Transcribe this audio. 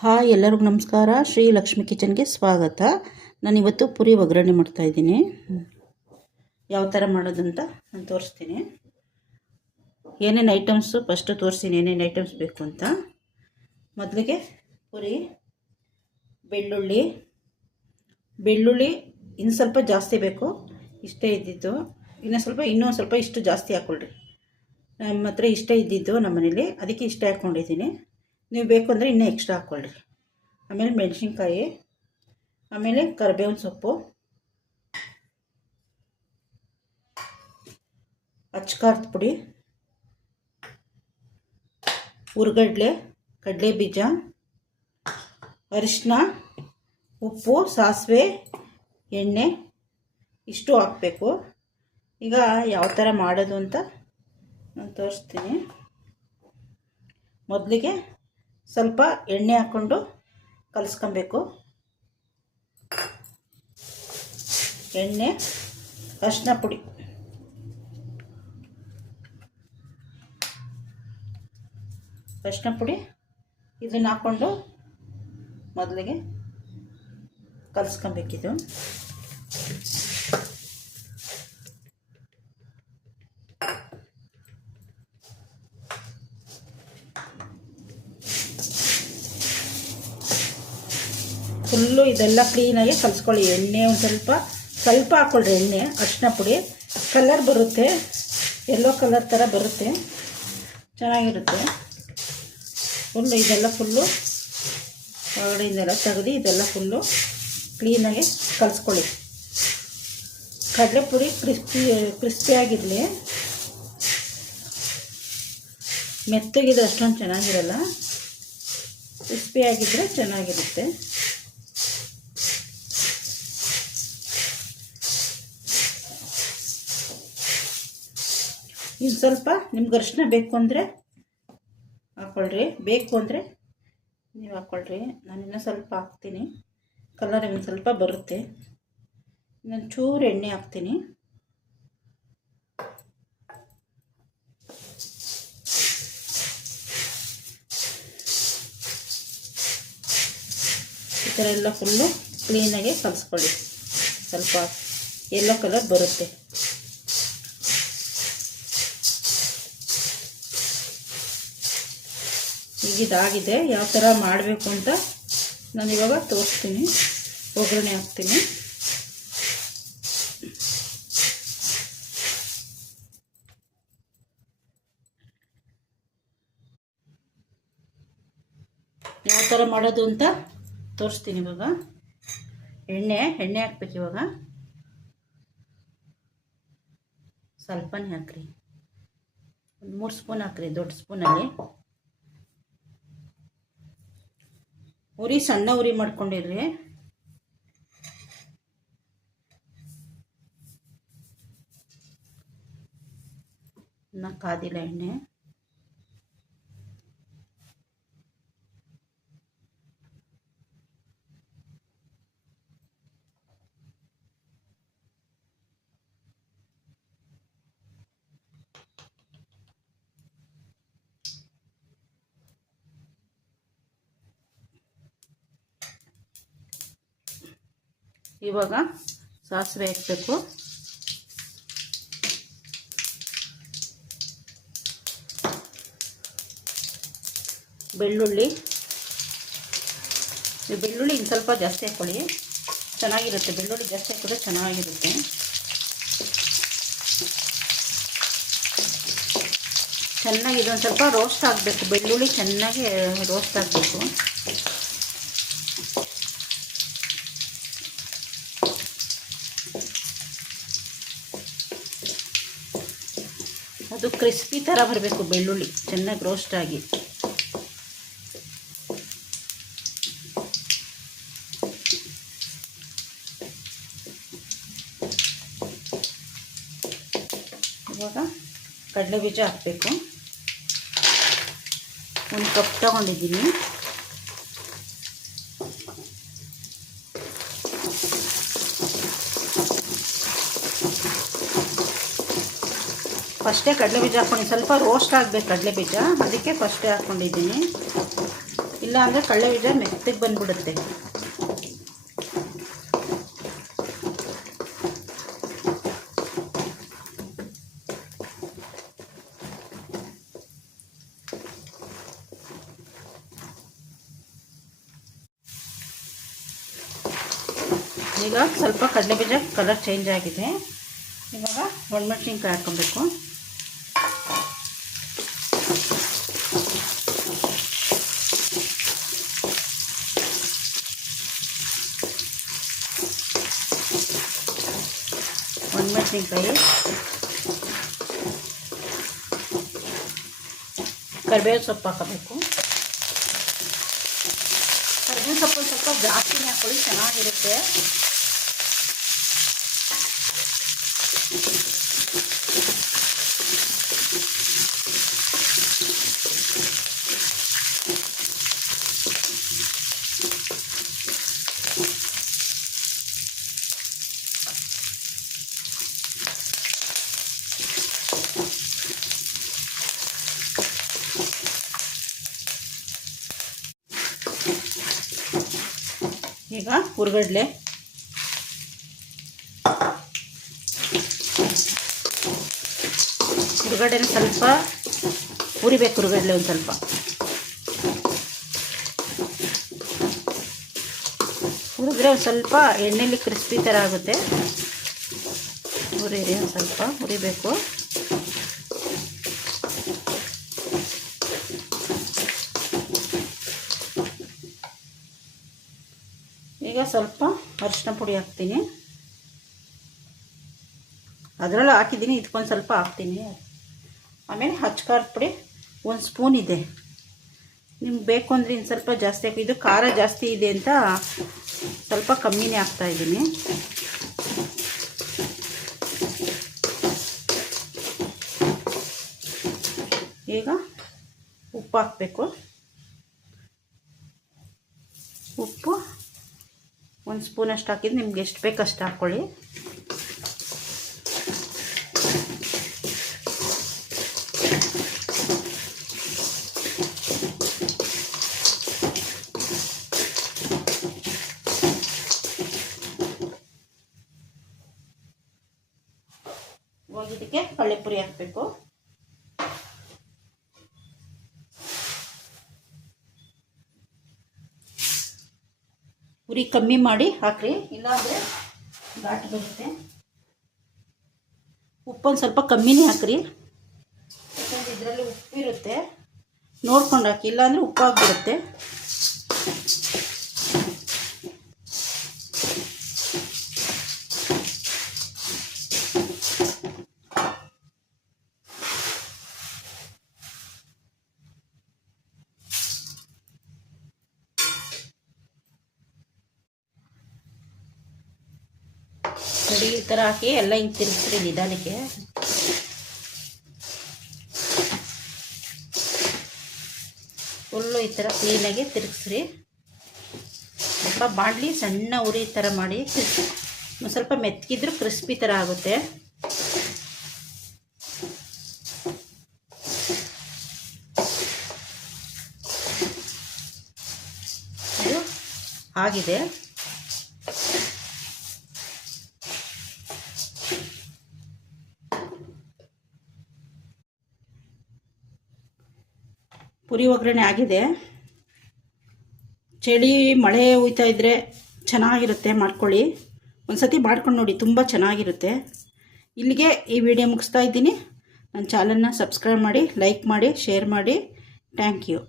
Hi ಎಲ್ಲರಿಗೂ ನಮಸ್ಕಾರ. ಶ್ರೀ ಲಕ್ಷ್ಮಿ ಕಿಚನ್ಗೆ ಸ್ವಾಗತ. ನಾನಿವತ್ತು ಪುರಿ ಒಗ್ಗರಣೆ ಮಾಡ್ತಾಯಿದ್ದೀನಿ ಯಾವ ಥರ ಮಾಡೋದಂತ ನಾನು ತೋರಿಸ್ತೀನಿ. ಏನೇನು ಐಟಮ್ಸು ಫಸ್ಟು ತೋರಿಸ್ತೀನಿ ಏನೇನು ಐಟಮ್ಸ್ ಬೇಕು ಅಂತ. ಮೊದಲಿಗೆ ಪುರಿ, ಬೆಳ್ಳುಳ್ಳಿ. ಬೆಳ್ಳುಳ್ಳಿ ಇನ್ನು ಸ್ವಲ್ಪ ಜಾಸ್ತಿ ಬೇಕು. ಇಷ್ಟೇ ಇದ್ದಿದ್ದು. ಇನ್ನು ಸ್ವಲ್ಪ, ಇನ್ನೂ ಸ್ವಲ್ಪ ಇಷ್ಟು ಜಾಸ್ತಿ ಹಾಕ್ಕೊಳ್ರಿ ನಮ್ಮ ಹತ್ರ ಇಷ್ಟೇ ಇದ್ದಿದ್ದು ನಮ್ಮ ಮನೇಲಿ ಅದಕ್ಕೆ ಇಷ್ಟೇ ಹಾಕ್ಕೊಂಡಿದ್ದೀನಿ ನೀವು ಬೇಕು ಅಂದರೆ ಇನ್ನೂ ಎಕ್ಸ್ಟ್ರಾ ಹಾಕ್ಕೊಳ್ರಿ ಆಮೇಲೆ ಮೆಣಸಿನ್ಕಾಯಿ, ಆಮೇಲೆ ಕರಿಬೇವಿನ ಸೊಪ್ಪು. ಅಚ್ಕಾರದ ಪುಡಿ. ಹುರ್ಗಡ್ಲೆ ಕಡಲೆ ಬೀಜ ಅರಿಶಿನ ಉಪ್ಪು, ಸಾಸಿವೆ, ಎಣ್ಣೆ, ಇಷ್ಟು ಹಾಕಬೇಕು. ಈಗ ಯಾವ ಥರ ಮಾಡೋದು ಅಂತ ನಾನು ತೋರಿಸ್ತೀನಿ. ಮೊದಲಿಗೆ ಸ್ವಲ್ಪ ಎಣ್ಣೆ ಹಾಕ್ಕೊಂಡು ಕಲಿಸ್ಕೊಬೇಕು. ಎಣ್ಣೆ ಅರಿಶಿನ ಪುಡಿ. ಅರಿಶಿನ ಪುಡಿ ಇದನ್ನು ಹಾಕ್ಕೊಂಡು ಮೊದಲಿಗೆ ಕಲಿಸ್ಕೊಬೇಕಿದು. ಫುಲ್ಲು ಇದೆಲ್ಲ ಕ್ಲೀನಾಗಿ ಕಲಿಸ್ಕೊಳ್ಳಿ. ಎಣ್ಣೆ ಒಂದು ಸ್ವಲ್ಪ ಸ್ವಲ್ಪ ಹಾಕ್ಕೊಳ್ಳ್ರಿ ಎಣ್ಣೆ, ಅರಿಶಿನ ಪುಡಿ. ಕಲರ್ ಬರುತ್ತೆ. ಎಲ್ಲೋ ಕಲರ್ ಥರ ಬರುತ್ತೆ. ಚೆನ್ನಾಗಿರುತ್ತೆ. ಫುಲ್ಲು ಇದೆಲ್ಲ ಫುಲ್ಲು, ಒಳಗಡೆಯಿಂದೆಲ್ಲ ತೆಗೆದು ಇದೆಲ್ಲ ಫುಲ್ಲು ಕ್ಲೀನಾಗಿ ಕಲಿಸ್ಕೊಳ್ಳಿ. ಕಡಲೆ ಪುಡಿ ಕ್ರಿಸ್ಪಿ ಕ್ರಿಸ್ಪಿಯಾಗಿರಲಿ ಮೆತ್ತಗಿದ್ರೆ ಅಷ್ಟೊಂದು ಚೆನ್ನಾಗಿರಲ್ಲ. ಕ್ರಿಸ್ಪಿಯಾಗಿದ್ದರೆ ಚೆನ್ನಾಗಿರುತ್ತೆ. ಇನ್ನು ಸ್ವಲ್ಪ ನಿಮ್ಗೆ ಅರಿಶಿನ ಬೇಕು ಅಂದರೆ ಹಾಕ್ಕೊಳ್ರಿ ಬೇಕು ಅಂದರೆ ನೀವು ಹಾಕ್ಕೊಳ್ರಿ ನಾನು ಇನ್ನೂ ಸ್ವಲ್ಪ ಹಾಕ್ತೀನಿ. ಕಲರ್ ಇನ್ನು ಸ್ವಲ್ಪ ಬರುತ್ತೆ. ಇನ್ನೊಂದು ಚೂರು ಎಣ್ಣೆ ಹಾಕ್ತೀನಿ. ಈ ಥರ ಎಲ್ಲ ಫುಲ್ಲು ಕ್ಲೀನಾಗಿ ಕಲಿಸ್ಕೊಳ್ಳಿ. ಸ್ವಲ್ಪ ಎಲ್ಲೋ ಕಲರ್ ಬರುತ್ತೆ. ಈಗ ಇದಾಗಿದೆ ಯಾವ ಥರ ಮಾಡಬೇಕು ಅಂತ ನಾನು ಇವಾಗ ತೋರಿಸ್ತೀನಿ. ಒಗ್ಗರಣೆ ಹಾಕ್ತೀನಿ. ಯಾವ ಥರ ಮಾಡೋದು ಅಂತ ತೋರಿಸ್ತೀನಿ ಇವಾಗ. ಎಣ್ಣೆ ಎಣ್ಣೆ ಹಾಕ್ಬೇಕು ಇವಾಗ. ಸ್ವಲ್ಪನೇ ಹಾಕ್ರಿ. ಒಂದು ಮೂರು ಸ್ಪೂನ್ ಹಾಕ್ರಿ, ದೊಡ್ಡ ಸ್ಪೂನಲ್ಲಿ ಉರಿ ಸಣ್ಣ ಉರಿ ಮಾಡ್ಕೊಂಡಿರ್ರಿ. ಕಾದಿಲ್ಲ ಎಣ್ಣೆ. ಇವಾಗ ಸಾಸಿವೆ ಹಾಕಬೇಕು. ಬೆಳ್ಳುಳ್ಳಿ. ಬೆಳ್ಳುಳ್ಳಿ ಇನ್ನು ಸ್ವಲ್ಪ ಜಾಸ್ತಿ ಹಾಕ್ಕೊಳ್ಳಿ ಚೆನ್ನಾಗಿರುತ್ತೆ. ಬೆಳ್ಳುಳ್ಳಿ ಜಾಸ್ತಿ ಹಾಕಿದ್ರೆ ಚೆನ್ನಾಗಿರುತ್ತೆ. ಚೆನ್ನಾಗಿ ಇದೊಂದು ಸ್ವಲ್ಪ ರೋಸ್ಟ್ ಆಗಬೇಕು. ಬೆಳ್ಳುಳ್ಳಿ ಚೆನ್ನಾಗಿ ರೋಸ್ಟ್ ಆಗಬೇಕು. ಅದು ಕ್ರಿಸ್ಪಿ ಥರ ಬರಬೇಕು, ಬೆಳ್ಳುಳ್ಳಿ. ಚೆನ್ನಾಗಿ ರೋಸ್ಟ್ ಆಗಿ. ಇವಾಗ ಕಡಲೆ ಬೀಜ ಹಾಕಬೇಕು. ಒಂದು ಕಪ್ ತಗೊಂಡಿದ್ದೀನಿ. ಫಸ್ಟೇ ಕಡಲೆ ಬೀಜ ಹಾಕ್ಕೊಂಡು ಸ್ವಲ್ಪ ರೋಸ್ಟ್ ಆಗಬೇಕು ಕಡಲೆ ಬೀಜ ಅದಕ್ಕೆ ಫಸ್ಟೇ ಹಾಕ್ಕೊಂಡಿದ್ದೀನಿ. ಇಲ್ಲ ಅಂದರೆ ಕಡಲೆ ಬೀಜ ಮೆತ್ತಗೆ ಬಂದ್ಬಿಡುತ್ತೆ. ಈಗ ಸ್ವಲ್ಪ ಕಡಲೆ ಬೀಜ ಕಲರ್ ಚೇಂಜ್ ಆಗಿದೆ. ಇವಾಗ ಒಣಮೆಣಸಿನ್ಕಾಯಿ ಹಾಕ್ಕೊಬೇಕು. ಒಣಮೆಣಸಿನ್ಕಾಯಿ ಕರಿಬೇವು ಸೊಪ್ಪು ಹಾಕಬೇಕು ಕರಿಬೇವು ಸೊಪ್ಪು ಸ್ವಲ್ಪ ಜಾಸ್ತಿನೇ ಹಾಕೊಳ್ಳಿ ಚೆನ್ನಾಗಿರುತ್ತೆ ಈಗ ಹುರ್ಗಡ್ಲೆ. ಹುರ್ಗಡ್ಲೆನ ಸ್ವಲ್ಪ ಹುರಿಬೇಕು ಹುರ್ಗಡ್ಲೆ ಒಂದು ಸ್ವಲ್ಪ. ಹುರಿದ್ರೆ ಒಂದು ಸ್ವಲ್ಪ ಎಣ್ಣೆಯಲ್ಲಿ ಕ್ರಿಸ್ಪಿ ಥರ ಆಗುತ್ತೆ. ಹುರಿರಿ ಒಂದು ಸ್ವಲ್ಪ ಹುರಿಬೇಕು. ಈಗ ಸ್ವಲ್ಪ ಅರಿಶಿನ ಪುಡಿ ಹಾಕ್ತೀನಿ. ಅದರಲ್ಲೂ ಹಾಕಿದ್ದೀನಿ ಇದಕ್ಕೊಂದು ಸ್ವಲ್ಪ ಹಾಕ್ತೀನಿ. ಆಮೇಲೆ ಹಚ್ಕಾರದ ಪುಡಿ ಒಂದು ಸ್ಪೂನ್ ಇದೆ. ನಿಮ್ಗೆ ಬೇಕು ಅಂದರೆ ಇನ್ನು ಸ್ವಲ್ಪ ಜಾಸ್ತಿ ಹಾಕಿ. ಇದು ಖಾರ ಜಾಸ್ತಿ ಇದೆ ಅಂತ ಸ್ವಲ್ಪ ಕಮ್ಮಿನೇ ಹಾಕ್ತಾ ಇದ್ದೀನಿ. ಈಗ ಉಪ್ಪು ಹಾಕಬೇಕು. ಉಪ್ಪು ಒಂದು ಸ್ಪೂನಷ್ಟು ಹಾಕಿದ್ರೆ ನಿಮ್ಗೆ ಎಷ್ಟು ಬೇಕು ಅಷ್ಟು ಹಾಕ್ಕೊಳ್ಳಿ ಇದಕ್ಕೆ ಕಳ್ಳೆಪುರಿ ಹಾಕಬೇಕು. ಉರಿ ಕಮ್ಮಿ ಮಾಡಿ ಹಾಕ್ರಿ. ಇಲ್ಲಾಂದರೆ ಘಾಟ್ ಬರುತ್ತೆ. ಉಪ್ಪೊಂದು ಸ್ವಲ್ಪ ಕಮ್ಮಿನೇ ಹಾಕ್ರಿ. ಯಾಕಂದ್ರೆ ಇದರಲ್ಲಿ ಉಪ್ಪಿರುತ್ತೆ. ನೋಡ್ಕೊಂಡು ಹಾಕಿ. ಇಲ್ಲಾಂದರೆ ಉಪ್ಪಾಗ್ಬಿಡುತ್ತೆ. ನೋಡಿ, ಈ ಥರ ಹಾಕಿ ಎಲ್ಲ ಹಿಂಗೆ ತಿರುಗಿಸ್ರಿ ನಿಧಾನಕ್ಕೆ. ಫುಲ್ಲು ಈ ಥರ ಕ್ಲೀನಾಗಿ ತಿರುಗಿಸ್ರಿ. ಸ್ವಲ್ಪ ಬಾಣಲಿ ಸಣ್ಣ ಉರಿ ಥರ ಮಾಡಿ ಒಂದು ಸ್ವಲ್ಪ ಮೆತ್ತಗಿದ್ರು ಕ್ರಿಸ್ಪಿ ಥರ ಆಗುತ್ತೆ. ಆಗಿದೆ. ಪುರಿ ಒಗ್ಗರಣೆ ಆಗಿದೆ. ಚಳಿ, ಮಳೆ ಹುಯ್ತಾ ಇದ್ದರೆ ಚೆನ್ನಾಗಿರುತ್ತೆ, ಮಾಡ್ಕೊಳ್ಳಿ. ಒಂದು ಸತಿ ಮಾಡ್ಕೊಂಡು ನೋಡಿ, ತುಂಬ ಚೆನ್ನಾಗಿರುತ್ತೆ. ಇಲ್ಲಿಗೆ ಈ ವಿಡಿಯೋ ಮುಗಿಸ್ತಾ ಇದ್ದೀನಿ. ನನ್ನ ಚಾನಲ್ನ ಸಬ್ಸ್ಕ್ರೈಬ್ ಮಾಡಿ, ಲೈಕ್ ಮಾಡಿ, ಶೇರ್ ಮಾಡಿ. Thank you.